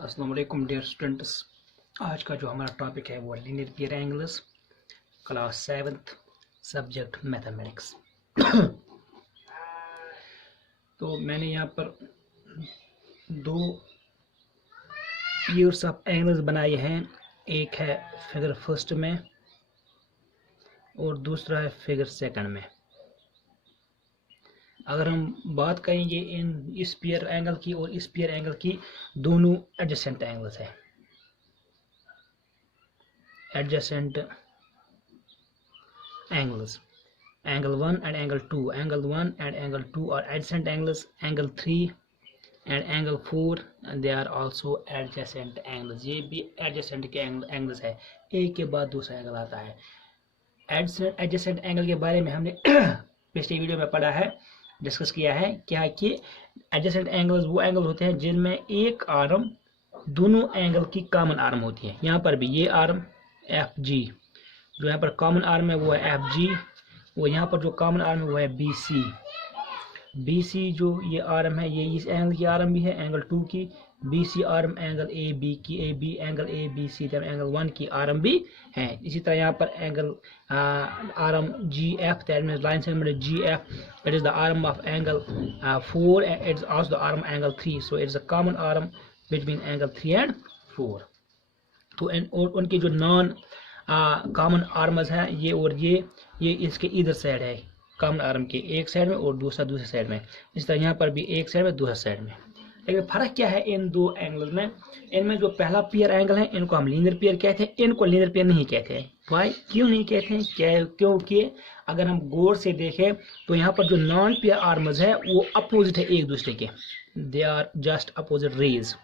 अस्सलाम वालेकुम dear students. आज का जो हमारा टॉपिक है वो linear pair angles, class 7th, subject mathematics. तो मैंने यहाँ पर दो पेयर्स ऑफ एंगल्स बनाए हैं। एक है फिगर फर्स्ट में और दूसरा है फिगर सेकंड में। अगर हम बात करेंगे इस पेयर एंगल की और इस पेयर एंगल की, दोनों एडजेसेंट एंगल्स है। Adjacent angles, angle 1 and angle 2, angle 1 and angle 2 are adjacent angles, angle 3 and angle 4 and they are also adjacent angles। ये भी adjacent के angles है, एक के बाद दूसरा एंगल आता है। adjacent angle के बारे में हमने पिछली वीडियो में पढ़ा है, डिस्कस किया है क्या कि adjacent angles वो एंगल होते हैं जिनमें एक आर्म दोनों एंगल की कॉमन आर्म होती है। यहाँ पर भी ये आर्म एफ जी, जो यहाँ पर कॉमन आर्म है वो है एफ जी, वो यहाँ पर जो कॉमन आर्म है वो है बी सी। बी सी जो ये आर्म है ये इस एंगल की आर्म भी है, एंगल 2 की। B C arm angle A B की, A B angle A B C angle 1 की आर्म भी है। इसी तरह यहाँ पर angle arm G F, that means line segment G F, it is the arm of angle 4 and it is also the arm angle 3, so it is a common arm between angle 3 and 4। तो उनके जो non common arms हैं ये और ये इसके इधर side है, कॉमन आर्म के एक साइड में और दूसरे साइड में। इस तरह यहाँ पर भी एक साइड में दूसरा साइड में। लेकिन फर्क क्या है इन दो एंगल में? इनमें जो पहला पेयर एंगल है इनको हम लीनियर पेयर कहते हैं, इनको लीनियर पेयर नहीं कहते हैं। वाई, क्यों नहीं कहते हैं? क्योंकि अगर हम गौर से देखें तो यहाँ पर जो नॉन पेयर आर्म्स है वो अपोजिट है एक दूसरे के, they are just opposite rays.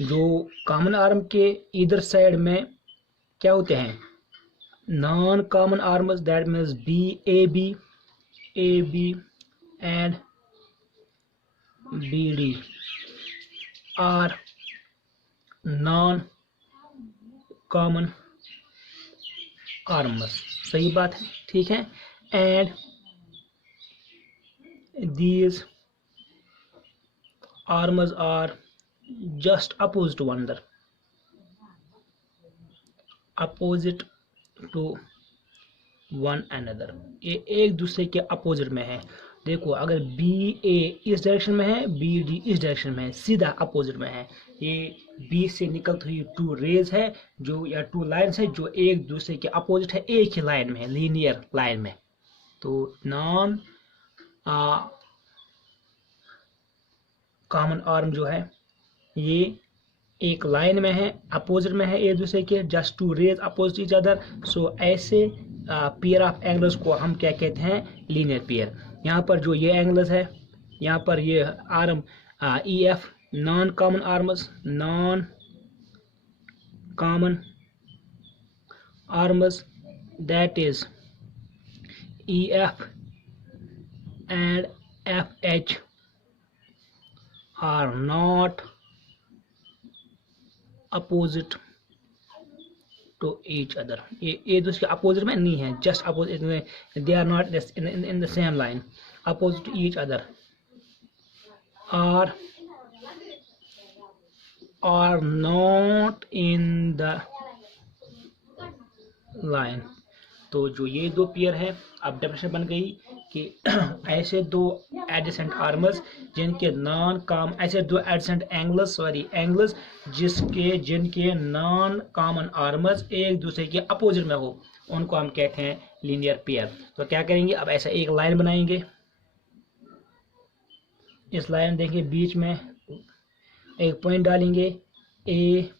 जो कॉमन आर्म के इधर साइड में क्या होते हैं? Non common arms, that means A B and B D are non common arms. सही बात है, ठीक है। And these arms are just opposite to one another, opposite to one another। ये एक दूसरे के अपोजिट में है। देखो, अगर बी ए इस डायरेक्शन में है, बी डी इस डायरेक्शन में है, सीधा अपोजिट में है। ये बी से निकलती हुई टू रेज है जो, या टू लाइन्स है जो एक दूसरे के अपोजिट है, एक ही लाइन में है, लीनियर लाइन में। तो नॉन कॉमन आर्म जो है ये एक लाइन में है, अपोजिट में है एक दूसरे के, just two rays opposite each other. So ऐसे पेयर ऑफ एंगल्स को हम क्या कहते हैं? Linear pair. यहाँ पर जो ये एंगल्स है, यहाँ पर ये arm E F, non common arms, non common arms, that is E F and F H are not opposite to each other. ये दूसरे अपोजिट में नहीं है, just opposite, they are not in the same line, opposite to each other, are not in the line. तो जो ये दो pair है, अब डेफिनेशन बन गई कि ऐसे दो एडजेसेंट आर्म्स जिनके ऐसे दो एडजेसेंट एंगल्स जिनके नॉन कॉमन आर्म्स एक दूसरे के अपोजिट में हो, उनको हम कहते हैं लीनियर पेयर। तो क्या करेंगे? अब ऐसा एक लाइन बनाएंगे। इस लाइन देखिए, बीच में एक पॉइंट डालेंगे ए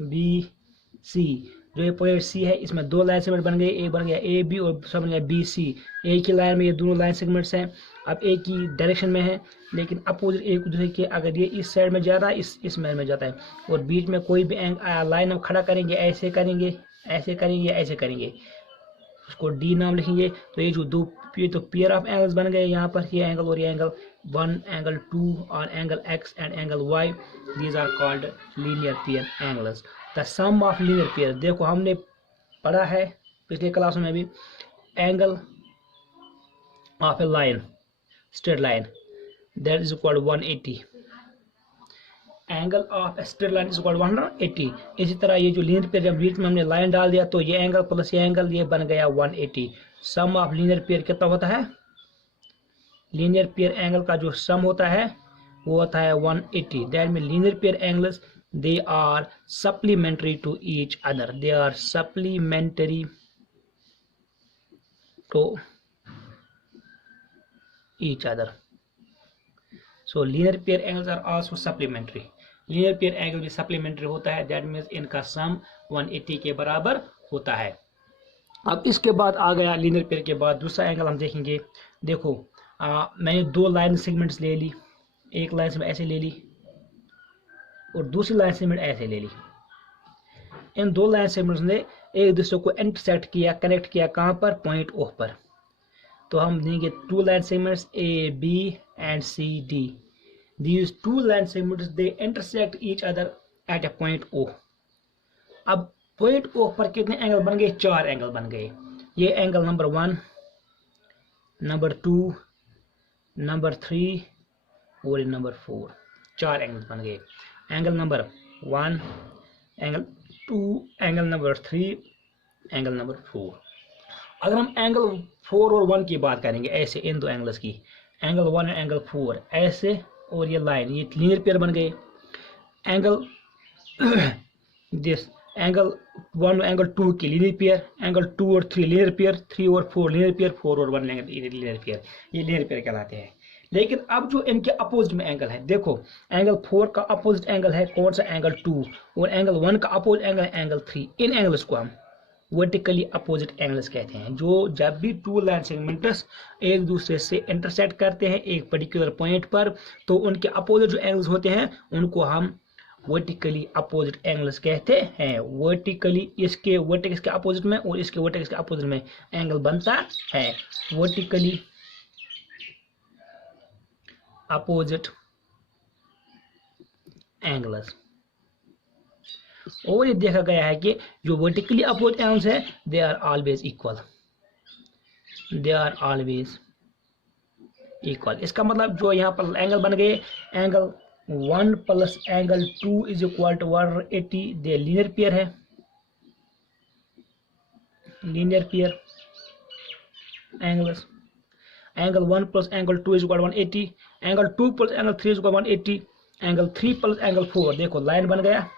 बी सी। जो ये पॉइंट सी है इसमें दो लाइन सेगमेंट बन गए, एक बन गया ए बी और दूसरा बन गया बी सी। एक ही लाइन में ये दोनों लाइन सेगमेंट्स हैं, अब एक ही डायरेक्शन में है लेकिन अपोजिट एक दूसरे के। अगर ये इस साइड में जाता है, इस साइड में जाता है, और बीच में कोई भी लाइन हम खड़ा करेंगे, ऐसे करेंगे, ऐसे करेंगे, ऐसे करेंगे, उसको डी नाम लिखेंगे। तो ये जो दो तो पेयर ऑफ एंगल्स बन गए यहाँ पर, ये एंगल और ये एंगल 1, एंगल 2 और angle X and angle Y, these are called linear pair angles. The sum of linear pair, देखो हमने पढ़ा है पिछले क्लास में भी, angle of a line, straight line, that is equal 180, angle of straight line is equal 180। इसी तरह ये जो लीनियर पेयर जब बीच में हमने लाइन डाल दिया तो ये एंगल प्लस ये एंगल ये बन गया 180। सम ऑफ लीनियर पेयर कितना होता है? लीनियर पेयर एंगल का जो सम होता है वो होता है 180। That mean linear pair angles they are supplementary to each other, they are supplementary to each other. So linear pair angles are also supplementary. linear pair angle भी supplementary होता है, that means इनका सम 180 के बराबर होता है। अब इसके बाद आ गया linear pair के बाद दूसरा एंगल हम देखेंगे। देखो मैंने दो लाइन सेगमेंट्स ले ली, एक लाइन से ऐसे ले ली और दूसरी लाइन सेगमेंट ऐसे ले ली। इन दो लाइन सेगमेंट्स ने एक दूसरे को इंटरसेक्ट किया, कनेक्ट किया, कहां पर? पॉइंट ओ पर। तो हम देंगे two line segments A B and C D. These two line segments they intersect each other at a point O. अब पॉइंट ओ पर कितने एंगल बन गए? 4 एंगल बन गए। ये एंगल नंबर 1, नंबर 2, नंबर 3 और नंबर 4, 4 एंगल बन गए। Angle number 1, angle 2, angle number 3, angle number 4। अगर हम एंगल 4 और 1 की बात करेंगे, ऐसे इन दो एंगल्स की, एंगल 1 और एंगल 4 ऐसे, और ये लाइन, ये लीनियर पेयर बन गए। एंगल दिस एंगल 1 और एंगल 2 की लीनियर पेयर, एंगल 2 और 3 लीनियर पेयर, 3 और 4 लीनियर पेयर, 4 और 1 लीनियर पेयर, ये लीनियर पेयर कहलाते हैं। लेकिन अब जो इनके अपोजिट में एंगल है, देखो एंगल 4 का अपोजिट एंगल है कौन सा? एंगल 2। और एंगल 1 का अपोजिट एंगल है एंगल 3। इन एंगल्स को हम वर्टिकली अपोजिट एंगल्स कहते हैं। जो जब भी टू लाइन सेगमेंट्स एक दूसरे से इंटरसेक्ट करते हैं एक पर्टिकुलर पॉइंट पर, तो उनके अपोजिट जो एंगल्स होते हैं उनको हम वर्टिकली अपोजिट एंगल्स कहते हैं। वर्टिकली इसके वर्टेक्स के अपोजिट में और इसके वर्टेक्स के अपोजिट में एंगल बनता है, वर्टिकली अपोजिट एंगल्स। और ये देखा गया है कि जो वर्टिकली अपोजिट एंगल्स है they are always equal, they are always equal. इसका मतलब जो यहाँ पर एंगल बन गए, angle 1 plus angle 2 is equal to 180, they linear pair है, linear pair angles. Angle 1 plus angle 2 is equal 180, angle 2 plus angle 3 is equal 180, angle 3 plus angle 4, देखो line बन गया,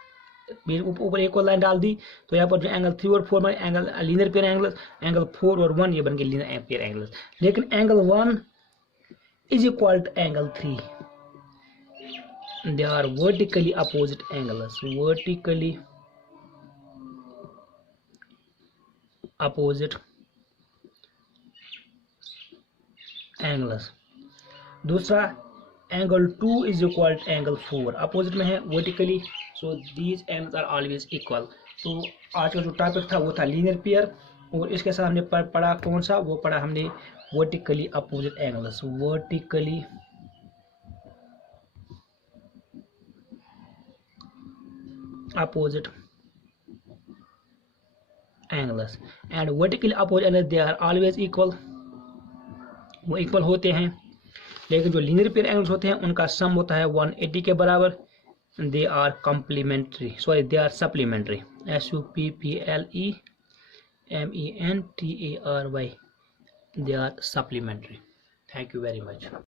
ऊपर एक और लाइन डाल दी, तो यहाँ पर जो एंगल 3 और 4 में angle linear pair angles, angle 4 और 1 ये बन गए लीनियर पेयर एंगल्स। लेकिन angle 1 is equal to angle 3, they are vertically opposite angles, vertically opposite angles. दूसरा angle 2 is equal to angle 4, opposite में है vertically, so these angles are always equal. तो आज का जो टॉपिक था वो था लीनियर पेयर, और इसके साथ हमने पढ़ा कौन सा? वो पढ़ा हमने vertically opposite angles, vertically opposite angles. And vertically opposite angles they are always equal, वो इक्वल होते हैं। लेकिन जो लीनियर पेयर एंगल्स होते हैं उनका सम होता है 180 के बराबर। They are complementary, sorry they are supplementary, SUPPLEMENTARY, they are supplementary. Thank you very much.